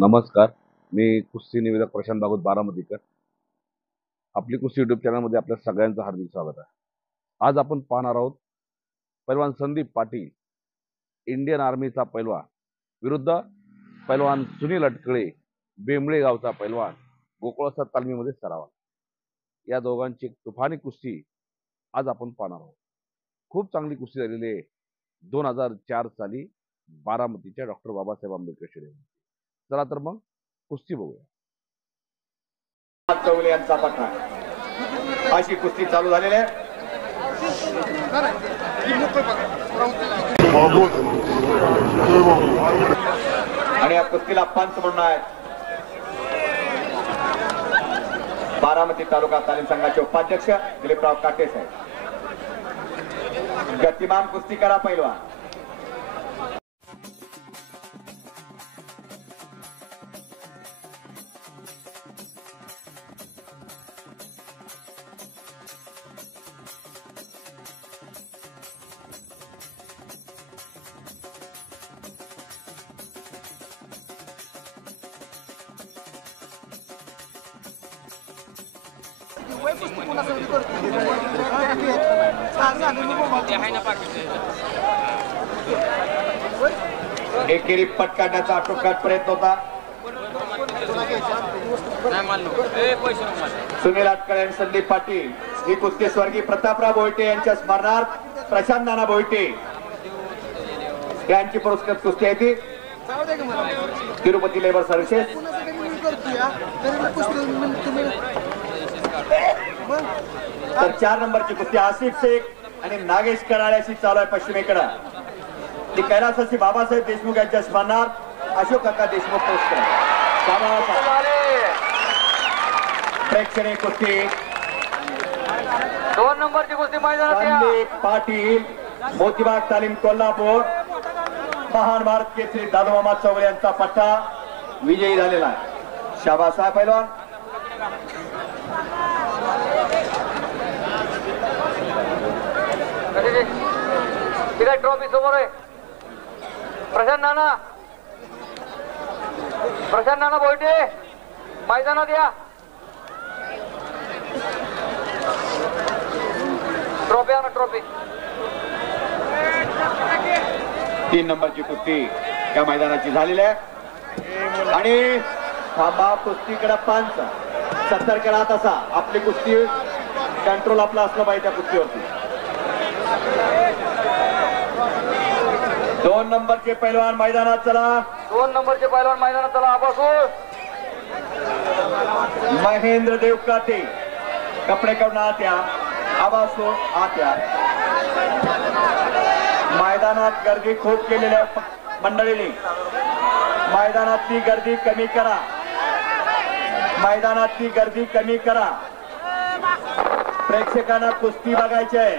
नमस्कार. मी कुस्ती निवेदक प्रशांत भागवत बारामतीकर. आपली कुस्ती युट्यूब चॅनलमध्ये आपल्या सगळ्यांचं हार्दिक स्वागत आहे. आज आपण पाहणार आहोत पैलवान संदीप पाटील, इंडियन आर्मीचा पैलवान विरुद्ध पैलवान सुनील अटकळे, बेंबळे गावचा पैलवान, गोकुळास्ताद तालमीमध्ये सराव. या दोघांची एक तुफानी कुस्ती आज आपण पाहणार आहोत. खूप चांगली कुस्ती झालेली आहे 2004 साली बारामतीच्या डॉक्टर बाबासाहेब आंबेडकर स्टेडियम. चला तर मग कुस्ती बघूया. चौगुले यांचा पट्टा अशी कुस्ती चालू झालेली आहे. आणि या कुस्तीला पंच म्हणून आहे बारामती तालुका तालीम संघाचे उपाध्यक्ष दिलीपराव काटे साहेब. गतिमान कुस्ती करा पैलवान. एकेरी पट काढण्याचा आटोकाट प्रयत्न होता. सुनील अटकळे आणि संदीप पाटील ही कुस्ती स्वर्गीय प्रतापराव भोईटे यांच्या स्मरणार्थ प्रशांत नाना भोईटे यांची पुरस्कृत कुस्ती आहे ती तिरुपती लेबर सर्व्हिसेस. तर 4 नंबरची कुस्ती आसिफ शेख आणि नागेश कराळ्याशी चालू आहे पश्चिमेकडे. ती कैलासवासी बाबासाहेब देशमुख यांच्या स्मरणार्थ अशोक काका देशमुख पुरस्कार. प्रेक्षणीय कुस्ती 2 नंबरची कुस्ती मैदानात. संदीप पाटील मोतीबाग तालीम कोल्हापूर, महान भारत केसरी दादूमामा चौगुले यांचा पट्टा विजयी झालेला आहे. शाबास आहे पैलवान. ठीक आहे, ट्रॉफी समोर आहे. प्रशांत नाना भोईटे मैदानात या. ट्रॉफी आणा, ट्रॉफी. 3 नंबरची कुस्ती या मैदानाची झालेली आहे. आणि थांबा कुस्तीकडे पंच 70 कडा तसा आपली कुस्ती कंट्रोल आपला असलं पाहिजे त्या कुस्तीवरती. 2 नंबरचे पैलवान मैदानात चला. 2 नंबरचे पैलवान मैदानात चला. आबासूळ महेंद्र देवकाते कपडे काढून आत या. आबासूळ आत या. मैदानात गर्दी खूप केलेल्या मंडळींनी मैदानातली गर्दी कमी करा. मैदानातली गर्दी कमी करा. प्रेक्षकांना कुस्ती बघायची आहे.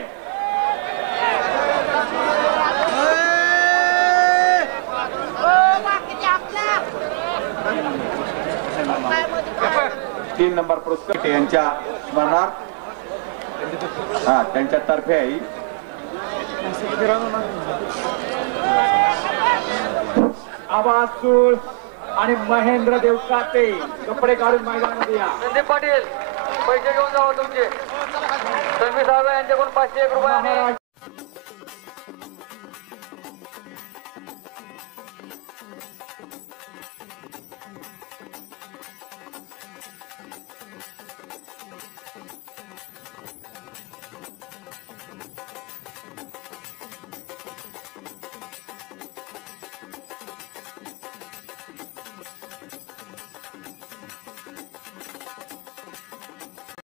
तीन नंबर पुरस्कार यांच्या स्मरणार्थ त्यांच्यातर्फे आहे. आबासूळ आणि महेंद्र देवकाते कपडे काढून मैदानामध्ये या. संदीप पाटील पैसे घेऊन जावा तुमचे. संदीप साहेब यांच्याकडून 501 रुपये.